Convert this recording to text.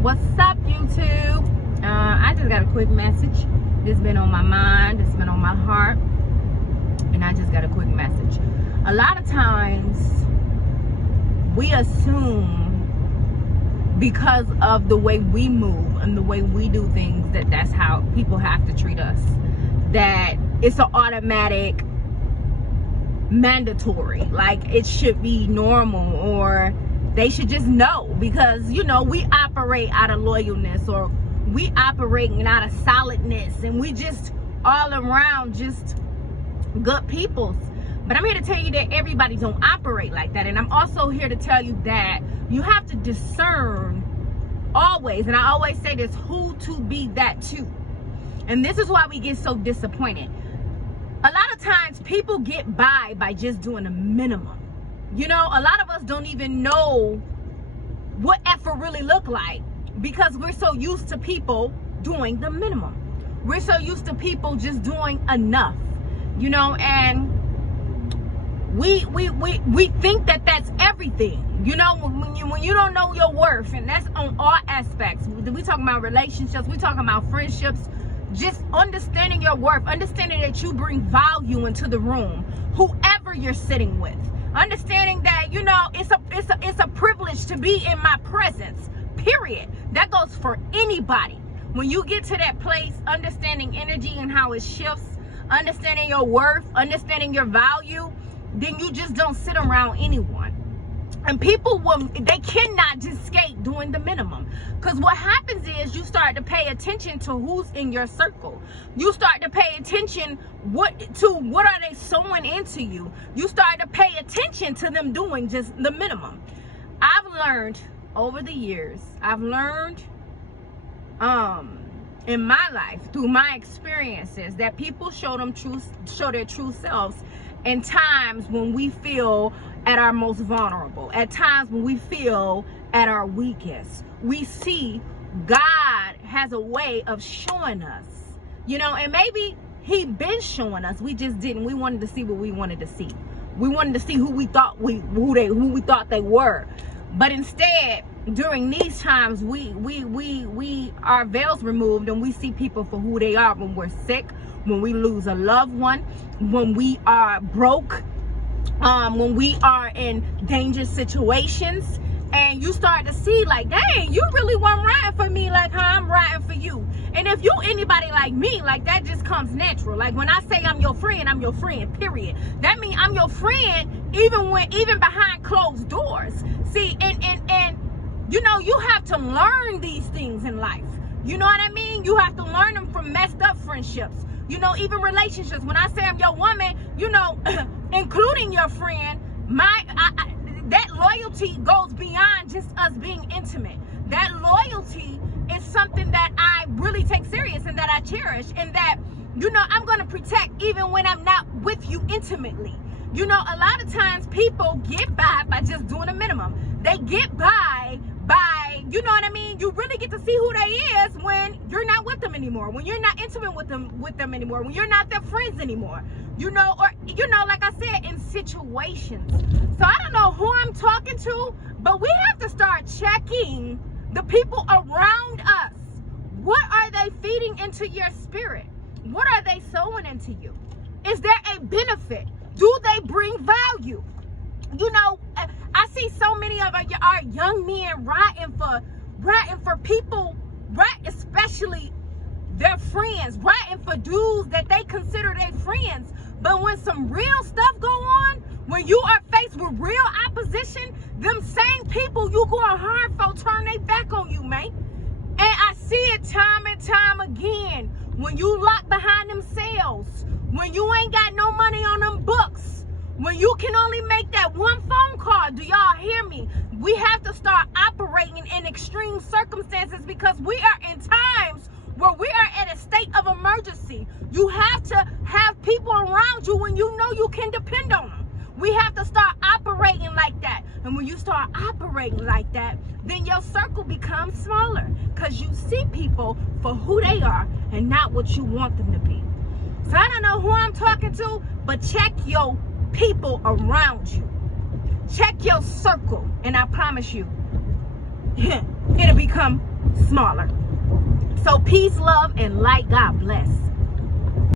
What's up, YouTube? I just got a quick message. This been on my mind, it's been on my heart, and I just got a quick message. A lot of times we assume because of the way we move and the way we do things that that's how people have to treat us, that it's an automatic mandatory, like it should be normal, or they should just know, because you know we operate out of loyalness, or we operate out of solidness, and we just all around just good peoples. But I'm here to tell you that everybody don't operate like that, and I'm also here to tell you that you have to discern always, and I always say this, who to be that to. And this is why we get so disappointed. A lot of times people get by just doing a minimum. You know, a lot of us don't even know what effort really look like, because we're so used to people doing the minimum. We're so used to people just doing enough, you know, and we think that that's everything. You know, when you don't know your worth, and that's on all aspects. We talking about relationships, we talking about friendships, just understanding your worth, understanding that you bring value into the room, whoever you're sitting with. Understanding that, you know, it's a privilege to be in my presence, period. That goes for anybody. When you get to that place, understanding energy and how it shifts, understanding your worth, understanding your value, then you just don't sit around anyone. And people they cannot just skate doing the minimum, because what happens is you start to pay attention to who's in your circle. You start to pay attention what are they sowing into you. You start to pay attention to them doing just the minimum. I've learned over the years, in my life, through my experiences, that people show their true selves in times when we feel at our most vulnerable, at times when we feel at our weakest. We see God has a way of showing us, you know, and maybe he been showing us, we just didn't. We wanted to see what we wanted to see. We wanted to see who we thought who we thought they were. But instead, during these times, we our veils removed, and we see people for who they are. When we're sick, when we lose a loved one, when we are broke, when we are in dangerous situations, and you start to see like, dang, you really weren't riding for me like how I'm riding for you. And if you anybody like me, like that just comes natural. Like when I say I'm your friend, period. That means I'm your friend even behind closed doors. See, and you know, you have to learn these things in life. You know what I mean? You have to learn them from messed up friendships. You know, even relationships. When I say I'm your woman, you know, including your friend, that loyalty goes beyond just us being intimate. That loyalty is something that I really take serious and that I cherish, and that, you know, I'm going to protect even when I'm not with you intimately. You know, a lot of times people get by just doing a minimum. They get by, you know what I mean? You really get to see who they is when you're not with them anymore, when you're not intimate with them anymore, when you're not their friends anymore, you know, or, you know, like I said, in situations. So I don't know who I'm talking to, but we have to start checking the people around us. What are they feeding into your spirit? What are they sowing into you? Is there a benefit? Do they bring value? You know, I see so many of our young men writing for people, right? Especially their friends, writing for dudes that they consider their friends. But when some real stuff go on, when you are faced with real opposition, them same people you going hard for turn their back on you, man. And I see it time and time again. When you lock behind them cells, when you ain't got no money on them books, when you can only make that one phone call. Do y'all hear me? We have to start operating in extreme circumstances, because we are in times where we are at a state of emergency. You have to have people around you when you know you can depend on them. We have to start operating like that. And when you start operating like that, then your circle becomes smaller, because you see people for who they are and not what you want them to be. So I don't know who I'm talking to, but check your people around you. Check your circle, and I promise you, it'll become smaller. So peace, love, and light. God bless.